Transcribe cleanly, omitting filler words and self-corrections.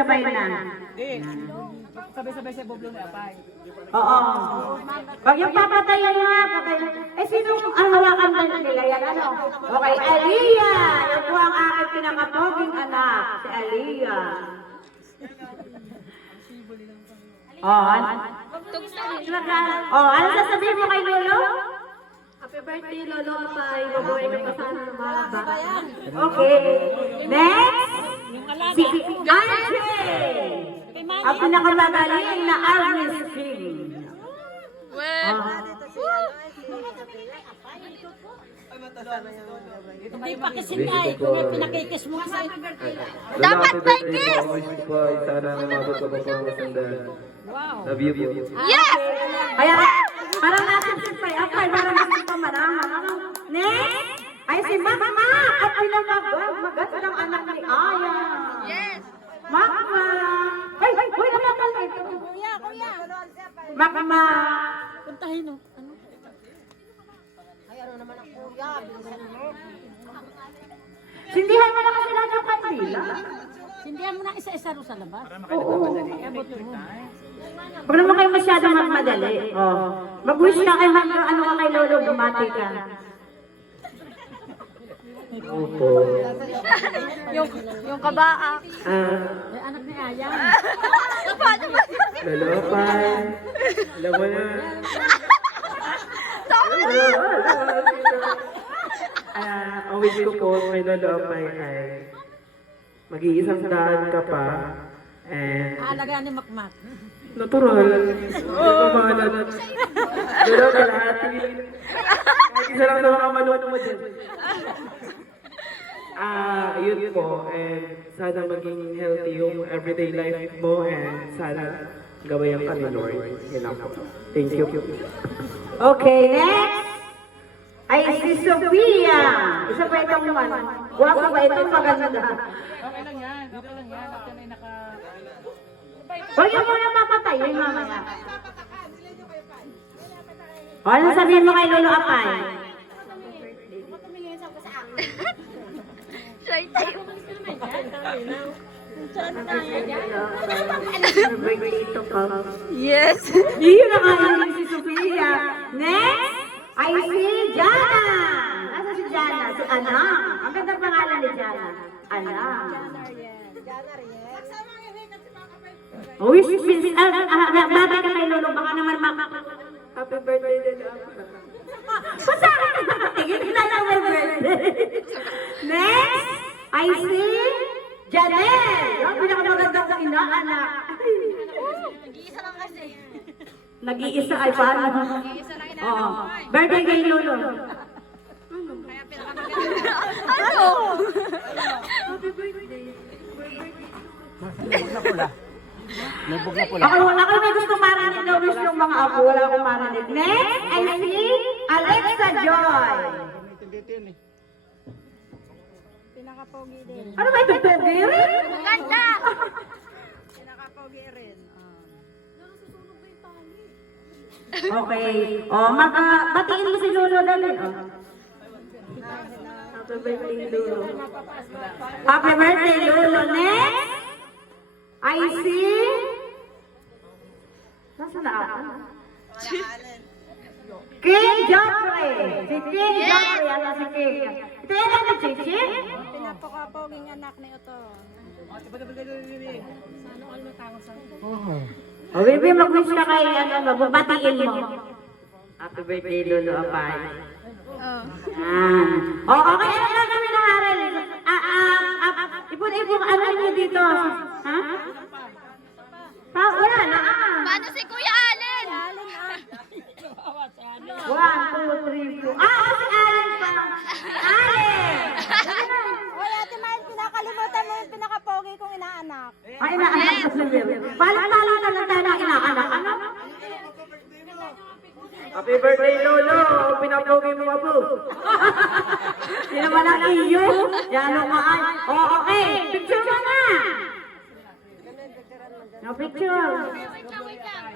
Sabay na. Sabay-sabay sa boblong na apay. Oo. Pag yung papatayan nga, eh sino ang hawakan na nila yan? Ano? Okay, Aliyah! Yan po ang aking pinakapoging anak, si Aliyah. Ano sasabihin mo kay Lolo? Happy birthday, Lolo Apay. Mabuhay ka pa sana ng mahaba. Okay. Next, si Andre! Ang pinakamagaling na Arnis King. Hindi pa kising ay, kung may pinakikis mo kasi. Dapat may kiss! Sana umabot ka pa po matandaan. Love you. Yes! Kaya, parang natin si Pay. Okay, parang natin pa marama. Next, ay si Mama! At pinamagandang anak ni Aya. Yes! Mama! Ay, namakal na ito. Kuya! Mama! Puntahin mo. Ano? Sindihan mo na kasi lahat ng kandila. Sindihan mo na isa-isa ro sa labas. Oo. Abot mo. Huwag naman kayo masyadong magmadali. Oh. Mag-wish ka kay Mama, ano ka kay Lolo, bumati ka. Opo. Yung kabaa. May anak ni Aya. Lolo Apay. Alam mo na. Ang wish ko po kay Lolo Apay ay mag-iisang daan ka pa. And Aalagaan ni Makmak. natural. Hindi ko mahalan. Lolo, kalahati. Kahit isa lang sa mga manuno mo dyan. Yun po, and sana maging healthy yung everyday life mo, and sana gawayan ka ni Lord. Yun lang po. Thank you. Okay, next. Ay si Sophia. Isa pa itong man. Guwapo ba ito? Maganda. Okay lang yan. Dito lang yan. At yan ay naka... Huwag yung muna papatayin, mamaya. O, ano sabihin mo kay Lolo Apay? Shy tayo. Yes! Yun na nga si Sophia. Next, ay si Jana. Nasa si Jana? Si Ana. Ang ganda pangalan ni Jana. Ana. Uy, bagay ka kay Lolo. Baka naman Happy birthday din ako. Basta ka nakatingin. Hindi na birthday. Next, ay si Janelle. Ang pinakamagandang na inaanak. Nag-iisa lang kasi. Nag-iisa ay paano? Nag-iisa lang ina. Oo. Birthday kay Lolo. Kaya pinakamaganda. Ano? Ako may gusto marinig na wish ng mga apo. Wala akong marinig. Next, ay si Alexa Joy. Pinakapogi din. Ano ba ito? Pogi rin? Ganda! Pinakapogi rin. Okay. Batiin mo si Lolo dali. Happy birthday, Lolo. Happy birthday, Lolo. Next, ay si... Nasaan na ako? King Joffrey. Si King Joffrey. Ano si King? Ito yan ang Chichi? Pinapakapoging anak ni ito. Sana all matangos sa O, baby, mag-wish ka kay, babatiin mo. Happy birthday, Lolo Apay. O, okay, ano na kami na, Harel? Ipon, ano niyo dito? Ha? Wala na, Paano si Kuya Allen? 1, 2, 3, 4. Si Allen pa. Allen! Uy, Ate Mile, pinakalimutan mo yung pinakapogi kong inaanak. Ay, inaanak ko si Will. Pala na lang tayo ng inaanak. Ano? Happy birthday, Lolo! Pinapogi mo ako. Sino ba lang iyo? Yan ang maan. O, okay. Picture mo na. No picture. Wait lang.